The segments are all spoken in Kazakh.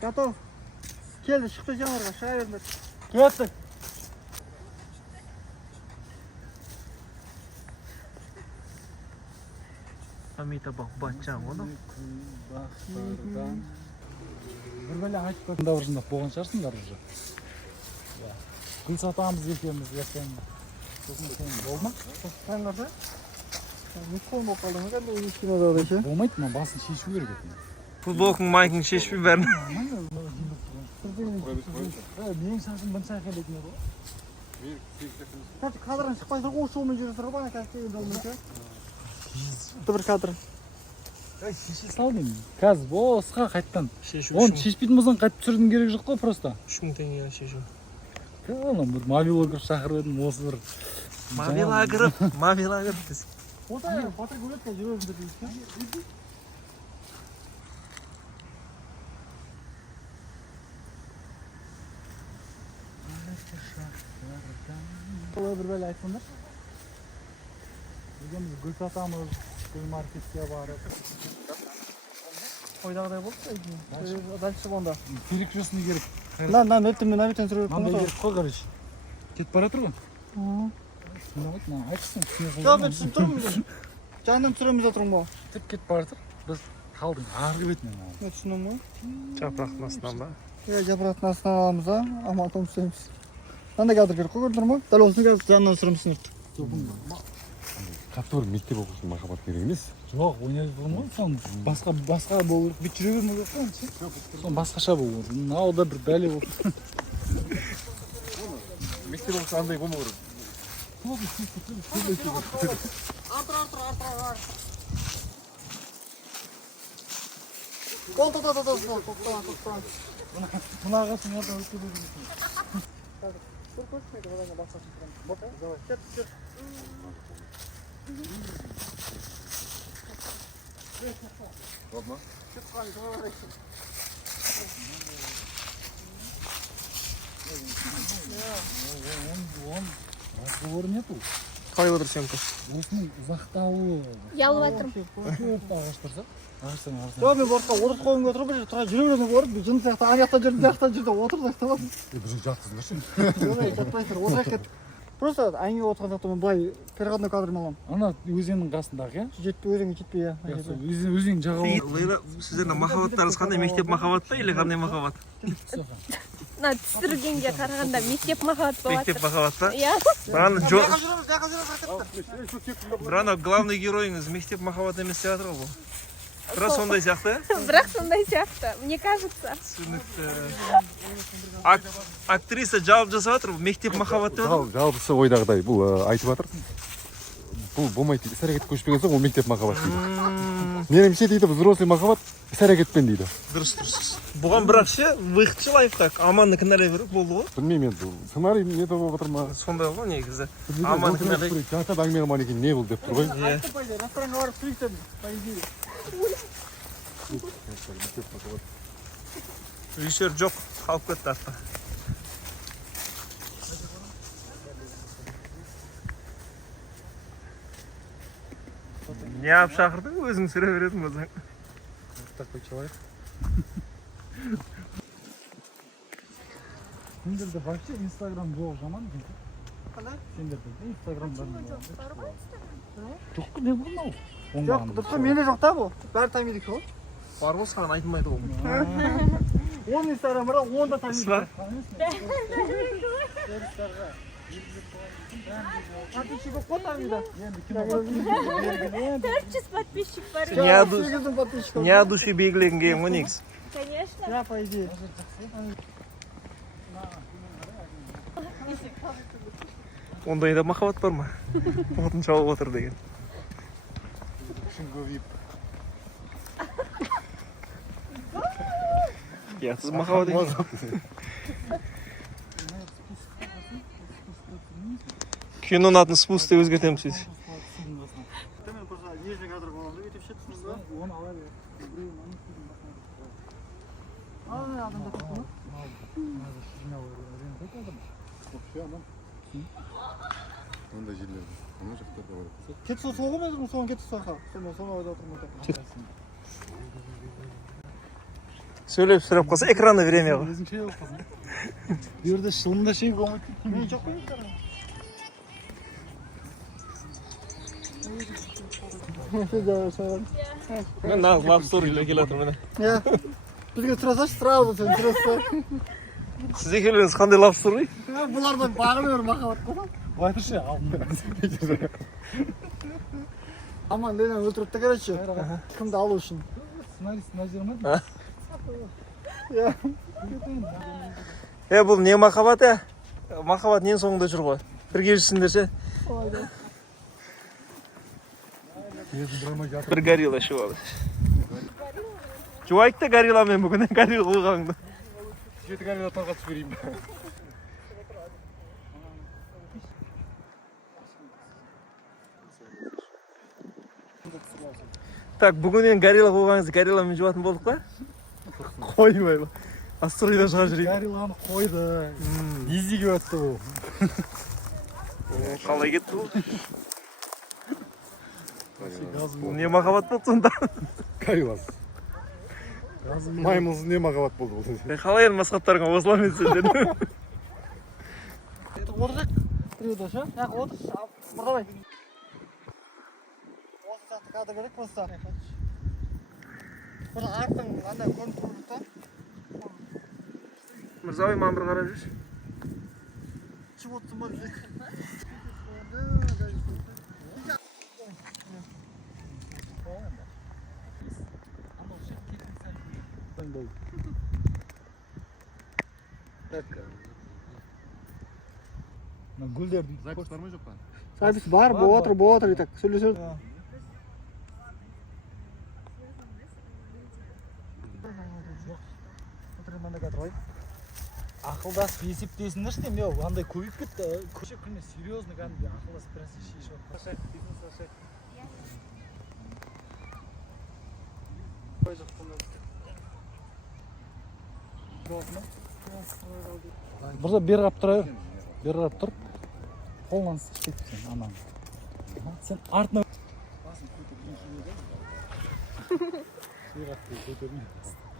Готов. Келді, шықты жанарға, шыға бермеді. Кеттік. Амита бақ батчан оны. Бір бәле айтып көрдіңдер жындап болған шығарсыңдар уже. Гүл сатамыз екенбіз ертең. Сосын болды ма? Таң қарса? Не қолым болып қалды ма кәді ойын кинода ше? Болмайды ма? Басын шешу керек екен. Футболкың майкың шешпей бәрін. Менің шашым бұнша келетін еді ғой. Қазір қадырын шықпай тұр, осы жолмен жүріп тұр ғой, қазір тегін жолмен ше? Бір кадр. Шеше сал деймін. Қазір босқа қайттан. Шешу Оны шешпейтін болсаң қайтып түсірдің керек жоқ қой просто. 3000 теңге шешу. Бір мобилограф шақырып едім, осы бір... Мобилограф десек. Ота батыр көреді жүрегімді дейсіз. Солай бір бәле айтсаңдар. Өзіміз гүл сатамыз, гүл маркетке барып. Ойдағыдай болды да, дальше онда. Керек жосыны керек. Мына беттен сүріп өттім Мандай ғой. керек қой, короче. Кетіп бара тұр ғой. Айтсын, Жоқ, мен түсіп тұрмын. Жанынан түсіреміз отырмын ғой. тік кетіп бара тұр. Біз қалдың арғы бетінен. Мен түсінем ғой. Жапырақтың астынан ба? Жапырақтың астынан аламыз да, аман том түсеміз. Қандай кадр керек қой көрдіңдер ма? Дәл осыны қазір жанынан түсіреміз. Қатты бір мектеп оқушының махаббат керек емес. Жоқ, ойнайды болған ғой. Соны басқа болу керек. Бүйтіп жүре бермеу керек қой. Соны басқаша болу керек. Ауылда бір бәле болып. Мектеп оқушы андай болмау керек. Артыр. Қол тоқта. Мына ағасын ата өтіп өтіп. Бір көшмейді, одан басқасын тұрамыз. Давай, кет. Ладно. Разговор нету. Қалай отыр сен көз? Осының ұзақтауы. Ялып атырым. Төрт ағаш тұрса. Ағаштан. Жоқ, мен бортқа отырып қойын көтіріп, бір тұра жүре беремін көріп, жын сияқты, аяқта жүрді, отырып сақталады. Бір жер жатқызыңдаршы. Жоқ, жатпайсыздар, отырайық кет. Просто әңгіме отырған сияқты мен былай переходной кадрмен аламын. Ана өзеннің қасындағы, иә? Өзенге жетпей, иә. Өзен жағалауы. Лейла, сіздердің махаббаттарыңыз қандай? Мектеп махаббат па или қандай махаббат? Мына түсіргенге қарағанда мектеп махаббат болады. Мектеп махаббат па? Иә. Бірақ главный геройыңыз мектеп махаббат емес деп жатыр ғой бұл. Бірақ сондай сияқты? Бірақ сондай сияқты, мне кажется. Түсінікті. Актриса жауап жасап жатыр, мектеп махаббат деп жатыр. Жалпысы ойдағыдай бұл айтып жатыр. Бұл болмайды дейді. Іс-әрекет көшпеген соң ол мектеп махаббат дейді. Меніңше дейді взрослый махаббат іс-әрекетпен дейді. Дұрыс. Бұған бірақ ше, выхытшы лайфхак. Аманды кінәлай беру болды ғой. Білмеймін енді сценарий не болып отыр ма? Сондай ғой негізі. Аманды кінәлай. Жатып әңгіме қылмаған екен не болды деп тұр ғой. Ресторанға барып сөйтіп дедім, по идее. Режиссер жоқ, қалып кетті артта. Не алып шақырдың, өзің сүре беретін болсаң. Такой человек. Сендерде вообще инстаграм жоқ жаман екен. Қалай? Сендерде инстаграмдар жоқ не бұл мынау? Жоқ, дұрыс менде жоқ та бұл. Бәрі тамиды ғой. Бар ғой, саған айтылмайды ол. 10 инстаграм бар, 10 да тамиды. Сыра. Подписчик қой тамиды. 400 подписчик бар. Не от души белгілеген кейін ғой негізі. Конечно. Я, по идее. Ондайда махаббат бар ма? Отын жауып отыр деген. Ясыз махаббат екен. Киноның атын спуск деп өзгертеміз сөйтіп. Мен просто нежный кадр боламын да, өйтіп ше түсінесіз ба? Оны ала бер. Адамда көп қой. Ондай жерлерде. Ана жақта да бар. Кетті соға мен соған кетті соға. Соны ойда отырмын. Söyleyip sürep kalsa ekranda veremiyor. Өзің ше болып қалсың. Bu yerде шылымда ше болмайды. Мен жоқ қой. Ben daha laf soruyla geliyorum bana. Ya. Бізге сұра салшы, сразу сен сұра сал. Siz ekелерiniz qanday laf soruy? Бұлардан бағынып махаббат қой. Былай тұршы, алдында. Аман Лена өлтіріпті короче. Кімді алу үшін? Сценарист мына жер ма? Бұл не махаббат ә? Махаббат нен соңында жүр ғой. Бірге жүрсіңдер ше. Bir gorilla şu var. Çuvayıkta gorilla men bugün gorilla koygandı. Жеті горилла тарқатып жіберейін. Так, bugün en gorilla koyganız gorilla men жуатын болдық па? Қоймай ба. Астройда шыға жүрейін. Горилланы қойды. Изиге өтті бұл. Қалай кетті бұл? Не махаббат болды сонда? Горилласы. Маймылсыз не махаббат болды бұл. Қалай енді масқаттарыңа осылам етсеңдер? Отырсақ, біреуді ше? Яқ отыр, мұрдабай. Осы сияқты кадр керек болса. Бір артың андай көрініп тұрды да. Мырзабай маған бір қарап жүрші. Ішіп отырсың ба десек. Гүлдердің. Запись бар ма жоқ па? Запись бар, болып отыр, так сөйлеседі. Ақылдасып есептесіңдерші деймін, еу, андай көбейіп кетті. Көше күніне серьезно кәдімгі ақылдасып біресе шешіп отыр. Бірде бері қарап тұр, бері қарап тұр. Қолынан істеп сен, анан. Сен артына... Шлеғатты көтерме.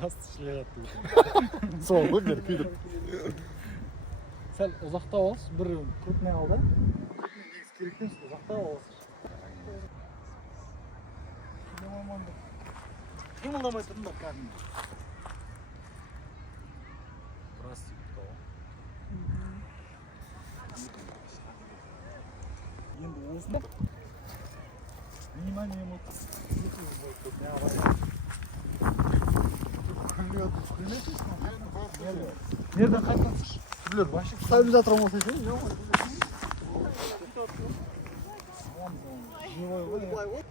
Басты шлеғатты. Сол ғой бері күйдір. Сәл ұзақтау алыс, бір крупный алды. Керектен ұзақтау алыс. Қимылдамай тұрыңдар кәдімгі. Біраз сүйікті ау. Енді осында внимание ұмытып. Nereden kaçtınız? Biliyor başı. Стабилизатор болмаса ше? Жоқ. Живой ғой.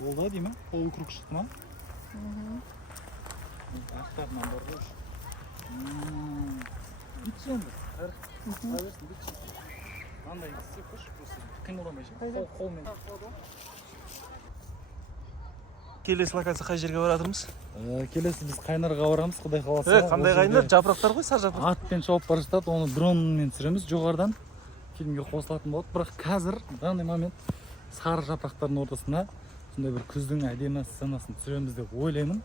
Болды деймін, полукруг шықты ма? Ақтарынан бар ғой. Бітші енді. Әуесін бітші. Андай істеп қойшы, қимылдамай ше. Қолмен. Келесі локация қай жерге баратырмыз? Келесі біз Қайнарға барамыз, Құдай қаласа. Қандай қайнар? Жапырақтар ғой, сар жапырақ. Атпен шауып бара жатады, оны дронмен түсіреміз жоғарыдан. Фильмге қосылатын болады. Бірақ қазір, данный момент, сары жапырақтардың ортасына сондай бір күздің әдемі сценасын түсіреміз деп ойлаймын.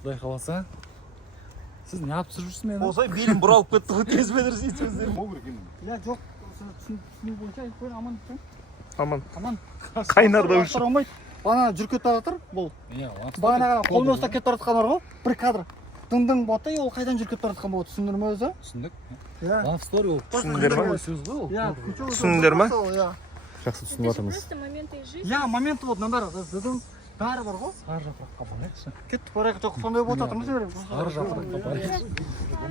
Құдай қаласа. Сіз не алып жүрсіз мені? Осылай белім бұралып кетті ғой, кезбедір сөздер. Я жоқ, түсіну бойынша айтып қойын, аман екен. Аман. Аман. Қайнарда өшіп. Ақтар алмайды. Бағана жүріп кетіп бара жатыр бұл. Бағана қолмен ұстап кетіп бара жатқан бар ғой, бір кадр. Дың-дың болды, ол қайдан жүріп кетіп бара жатқан болды, түсіндір ме өзі? Түсіндік. Иә. Love story ол. Түсіндіңдер ма? Сөз ғой ол. Иә, Түсіндіңдер ма? Жақсы түсініп Это же жатырмыз. просто моменты из жизни. Иә, момент болды, мындар. Біздің бәрі бар ғой. Сары жапыраққа барайықшы. Кеттік барайық, жоқ, сондай болып жатырмыз жіберіп. Сары жапыраққа барайықшы.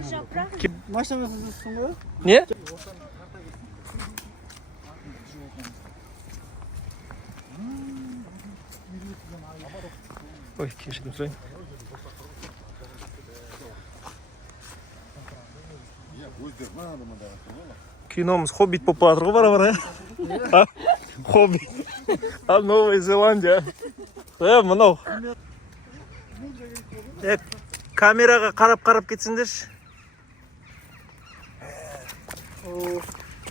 Жапырақ. Машинасы жүрсің ғой? Не? Ой, кешірім сұрайын. Киномыз Хоббит болып бара жатыр ғой бара-бара. Хоббит. А Новая Зеландия. Мынау. Камераға қарап кетсіңдерші.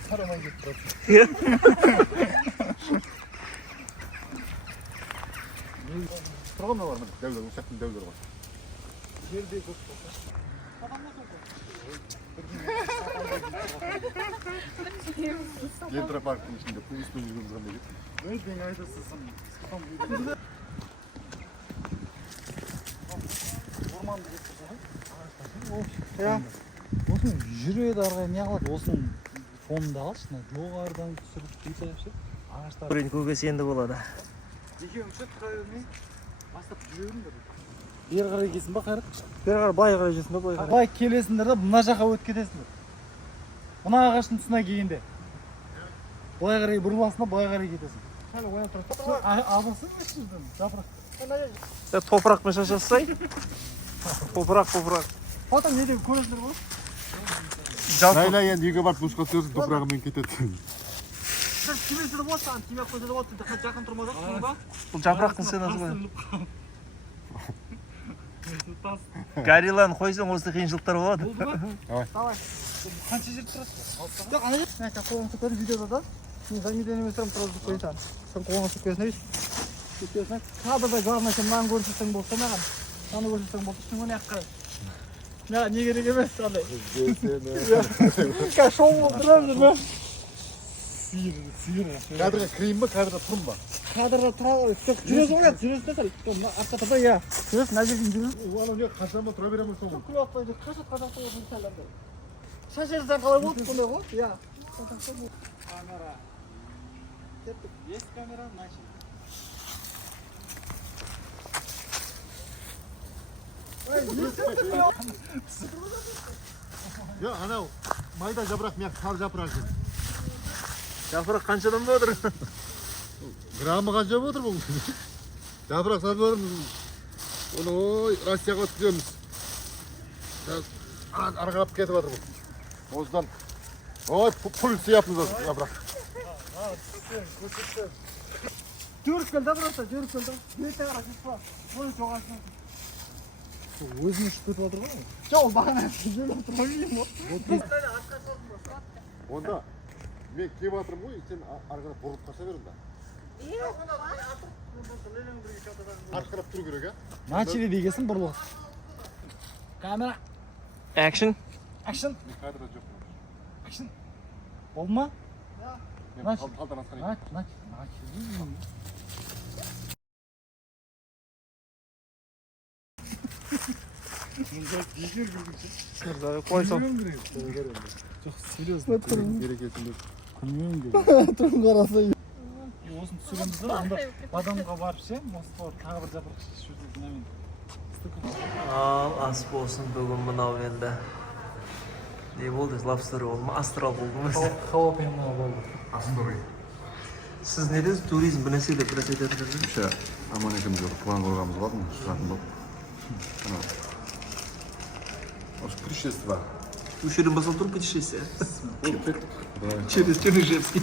қарамай кетіп тұрады. тұрған бар міне дәулер осы жақтың дәулері бар. Жерде көп Гидропарктың ішінде куыспен жүргеніміз қандай кетті. Өйден айтасың. Орманды кетті. Ja. Осының жүреді арғай не қылады? Осының фонында алшы, жоғарыдан түсіріп бүйтіп ше. Ағаштар. Көрейін көкесі енді болады. Екеуің ше тұра бермей бастап жүре беріңдер. Бері қарай келсін ба қайрат? Бері қарай бай қарай жүрсің ба бай қарай? Бай келесіңдер да мына жаққа өтіп кетесіңдер. Мына ағаштың тұсына келгенде. Былай қарай бұрыласың да былай қарай кетесің. Әлі оянып тұрады. Абылсың ба жерден? Жапырақ. Топырақпен шашасай. Топырақ. Потом не деп көресіңдер ғой. Лайла енді үйге барып душқа түсерсің топырағымен кетеді. Сіз тимесіңдер ғой, саған тимей ақ қойса да болады. Жақын тұрма жоқсың ба? Бұл жапырақтың сенасы ғой. Горилланы қойсаң осы қиыншылықтар болады. Давай. Қанша жерде тұрасың? Жоқ, ана жер. Мен сен қолыңды сөккен видеода да. Мен замедлениемен тұрам тұрып қойсам. Сен қолыңды сөккесін ай. Сөккесін ай. Кадрда главное сен мынаны көрсетсең болса маған. Мынаны көрсетсең болса ештеңе ақ қарай. Маған не керек емес андай. Қазір шоу болып тұрамын мен. Сиыр. Кадрға кірейін ба, кадрға тұрмын ба? Кадрда тұра жүресің ғой, жүресің де сәл. Артқа тұрда, иә. Жүресің, мына жерден жүресің. Оны не қашама тұра беремін соң. Күліп атпайды, қашатқа жақта болсын сәлемді. Шашырдан қалай болды сондай ғой? Иә. Камера. Кеттік. Есть камера, начали. Я анау майда жапырақ мияқ сары жапырақ екен. Жапырақ қаншадан ба отыр? Граммы қанша болып отыр бұл? Жапырақ сары барым. Оны ой Россияға өткіземіз. Арғап кетіп жатыр бұл. Осыдан ой пұл сияпмыз жапырақ. Жүріп келді просто, жүріп келді. Бете қара кетіп па. Ой жоғасың. Өзін ұшып кетіп отыр ғой. Жоқ, бағана жүріп тұрмайын ғой. Онда мен келіп жатырмын ғой, сен арқара бұрылып қаша бер онда. Арқарап тұру керек, а? Начали дегесін бұрылғы. Камера. Action. Action. Мен кадрда жоқ. Action. Болды ма? Мен қалдан асқан екен. Начали. Қойсам. Жоқ, серьезно. Берекесін Күлмеймін деп. Тұрын қараса. Осыны түсіреміз да, онда бадамға барып ше, осы тағы бір жапырақ шешіп мен. Ал ас болсын бүгін мынау енді. Не болды? Лобстер болды ма? Астрал болды ма? Хауапенна болды. Асторы. Сіз не дедіңіз? Туризм бір нәрсе деп біраз айтатындар. Ше, аман екеуміз жоқ. План қойғанбыз болатын, шығатын болып. Осы путешествие. Ушерін басал тұр путешествие. Болып кеттік. Через Чернышевский.